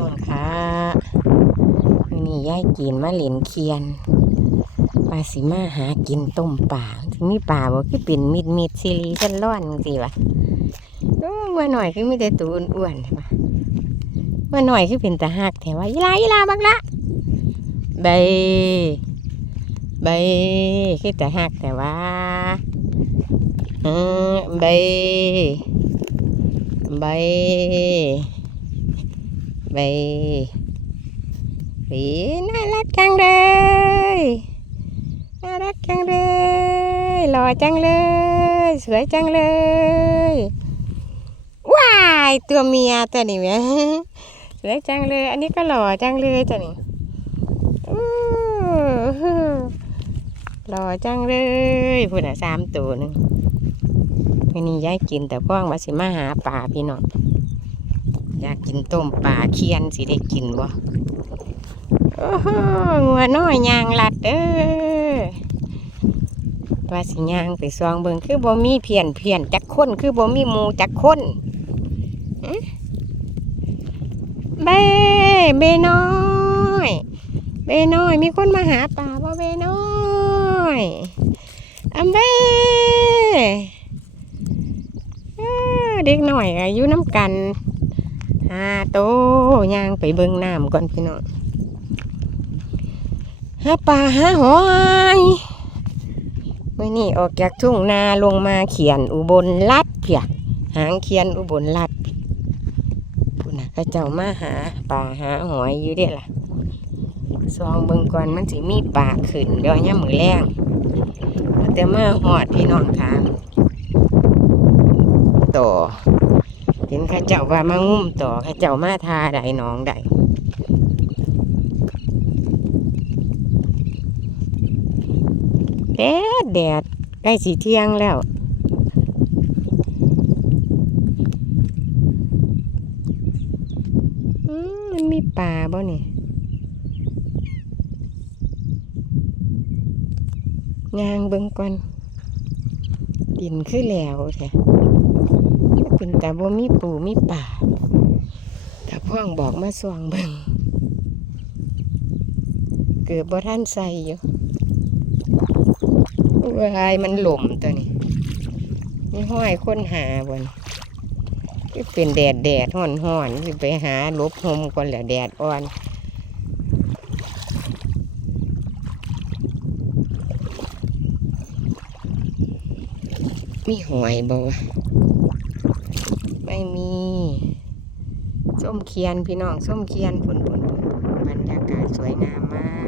้องค่ะนี่ยายกินมาเหรียญเคียนปลาสิมาหากินต้มป่าถึงมีป่าบ่คือเป็นมิดมิดซีรีชั้นร้อนสิวะโอ้ว่าหน่อยคือมีแต่ตัวอ้วนๆใช่ปะว่าหน่อยคือเป็นตาหักแต่ว่าอีลาอีลาบักละใบใบคือตาหักแต่ว่าเออใบใบ ใบสีน่ารักจังเลย น่ารักจังเลย หล่อจังเลย สวยจังเลย ว้าย ตัวเมียตัวนี้แหม่สวยจังเลย อันนี้ก็หล่อจังเลยตัวนี้หล่อจังเลยพูดอะสามตัวหนึงวันนี้ยายกินแต่พ่องมาสิมาหาป่าพี่น้อง อยากกินต้มปลาเคียนสิได้กินบ่โอ้โหงัวน้อยยางลัดเด้อว่าสิยางไปซองเบิงคือบ่มีเพียนเพียนจักคนคือบ่มีหมูจักคนอื้เบ้เบน้อยเบน้อย มีคนมาหาปลาบ่เบน้อยอัมเบ้เอ้อเด็กหน่อยอายุน้ำกัน หาโตย่างไปเบิ่งน้ำก่อนพี่น้องหาปลาหาหอยมื่อนี้ออกจากทุ่งนาลงมาเขียนอุบลรัดเพียหางเขียนอุบลรัดพุ่นะก็เจ้ามาหาปลาหาหอยอยู่เด้ล่ะซองเบิ่งก่อนมันสิมีปลาขึ้นเดี๋ยวย่ามมือแรงแต่มาหอดพี่น้องค่ะต่อ เห็นข้าเจ้าว่ามา งุ่มต่อข้าเจ้ามาทาใดน้องใดแดดแดดใกล้สีเที่ยงแล้วมันมีป่าบ่เนี่ยงางเบิ่งก่อนดินคือแล้วแท้ เป็นแต่บ่มีปู่มีป่าแต่พ่องบอกมาสว่างเบิ่งเกือบบ่ท่านใส่อยู่วายมันหล่มตัวนี้นี่ห้อยค้นหาบนที่เป็นแดดแดดห่อนห่อนสิไปหาลบหมก่อนแหละแดดอ่อน มีหอยบ่ไม่มีส้มเคียนพี่น้องส้มเคียนผลผลบรรยากาศสวยงามมาก